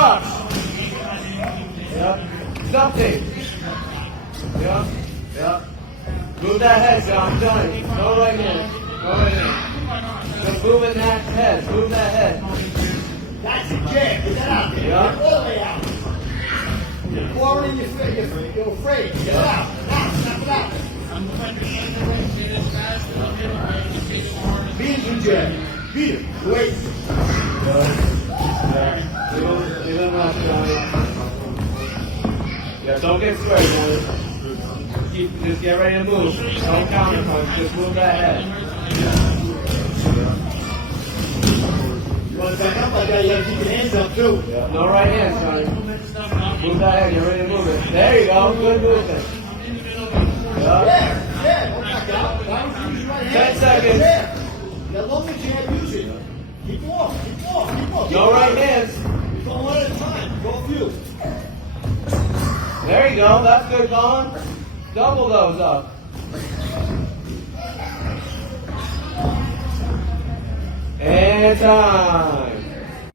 box. Yep. Something. Yep. Yep. Move that head, John. Johnny. Go right in. Go right in. Just move in that head. Move that head. That's it, Jay. Get that out there. Yeah. Get all the way out. You're quarreling, you're afraid. Get it out. Now, snap it out. Beat him, Jay. Beat him. Wait. Yeah, don't get scared, boys. Just get ready to move. Don't counter punch. Just move that head. You want to back up like that? You got to keep your hands up, too. Yeah. No right hand, Johnny. Move that head. Get ready to move it. There you go. Good movement. Yeah. Don't back out. Why don't you use your right hand? 10 seconds. Yeah. As long as you have use it. Keep off. Keep off. Keep off. No right hands. Go one at a time. Go a few. There you go. That's good, Colin. Double those up. And time.